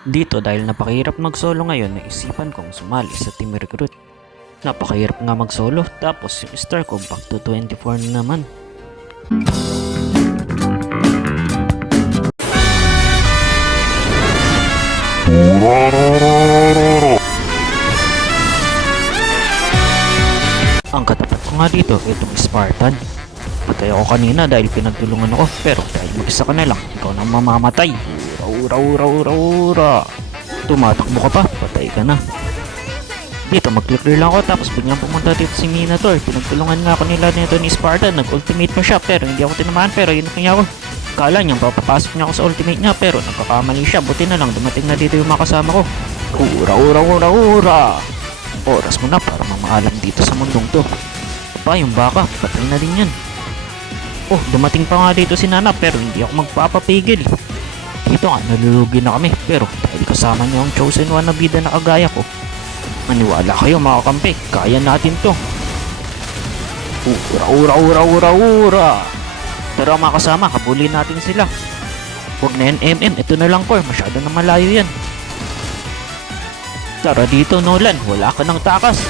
Dito dahil napakahirap mag-solo ngayon, naisipan kong sumali sa Team Recruit. Napakahirap nga mag-solo, tapos yung star ko back to 24 na naman. Ang katapat ko nga dito, itong Spartan. Patay ako kanina dahil pinagtulungan ako, pero dahil mag-isa ka na lang, ikaw nang mamamatay. Ura, ura, ura, ura. Tumatakbo ka pa, patay ka na. Dito mag-clear lang ako, tapos biglang pumunta dito si Minotaur. Pinagtulungan nga ako nila nito ni Spartan, nag-ultimate pa siya, pero hindi ako tinamaan, pero yun kanya ako. Kala niya papapasok niya ako sa ultimate niya, pero nagkakamali siya. Buti na lang dumating na dito yung mga kasama ko. Ura, ura, ura, ura. Oras mo na para mamaalam dito sa mundong to. Pa, yung baka, patay na din yan. Oh, dumating pa nga dito si Nana, pero hindi ako magpapapigil. Dito nga, nalulugi na kami, pero dahil kasama niya ang chosen one na bida na kagaya ko, maniwala kayo mga kampi, kaya natin to. Ura, ura, ura, ura, ura. Pero mga kasama, habulin natin sila. Huwag na yan MM, ito na lang core, masyado na malayo yan. Tara dito Nolan, wala ka ng takas.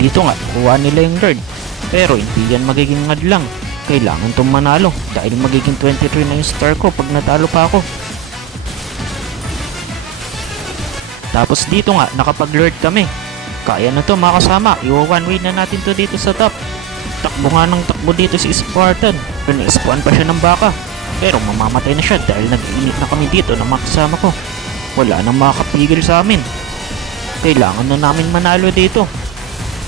Dito nga, kuha nila yung Lord. Pero hindi yan magiging hadlang. Kailangan tong manalo dahil magiging 23 na yung star ko pag natalo pa ako. Tapos dito nga, nakapag-lord kami. Kaya na to mga kasama, i-one way na natin to dito sa top. Takbo nga ng takbo dito si Spartan. Na-spawn pa siya ng baka. Pero mamamatay na siya dahil nag-iinit na kami dito ng mga kasama ko. Wala nang makakapigil sa amin. Kailangan na namin manalo dito.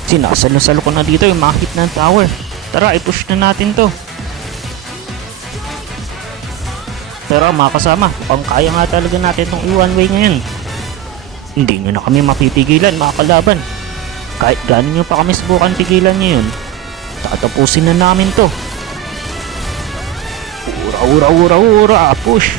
Sinasalo-salo ko na dito yung mga hit ng tower. Tara, i-push na natin to. Pero mga kasama, mukhang kaya nga talaga natin itong i-one way ngayon. Hindi nyo na kami mapipigilan mga kalaban. Kahit gano'n nyo pa kami subukan pigilan nyo yun, tatapusin na namin to. Ura, ura, ura, ura, push.